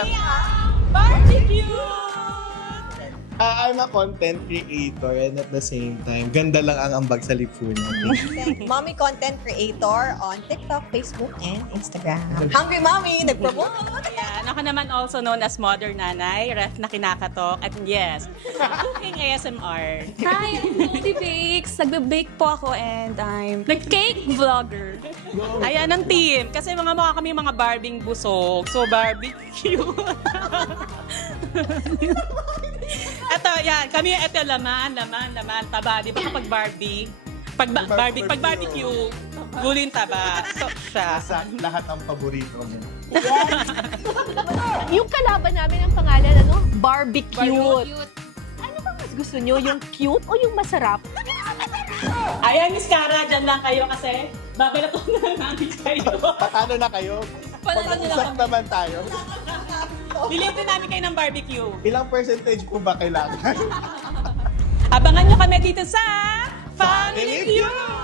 kami. Barbecue! I'm a content creator and at the same time, ganda lang ang ambag sa lipunan. Mommy content creator on TikTok, Facebook, and Instagram. Hungry Mommy, nag-promote! Ayan, ako naman also known as Mother Nanay, ref na kinakatok, at yes, cooking ASMR. Hi, I'm Goldie Bakes. Nagbe-bake po ako and I'm nag-cake vlogger. Ayan ang team, kasi mga mukha kami mga barbing busog, so barbecue. Eto, yan, kami eto laman, taba, di ba kapag Barbie? Pag barbecue, gulin taba. So, siya. Sa lahat ng paborito mo. Yung kalaban namin ang pangalan, ano? Barbecue. Ano bang mas gusto nyo? Yung cute o yung masarap? Ayan, Miss Cara, dyan lang kayo kasi babalato na namin kayo. Patano na kayo? Pag-usap naman tayo. Lilitin namin kayo ng barbecue. Ilang percentage po ba kailangan? Abangan nyo kami dito sa Family Family Feud!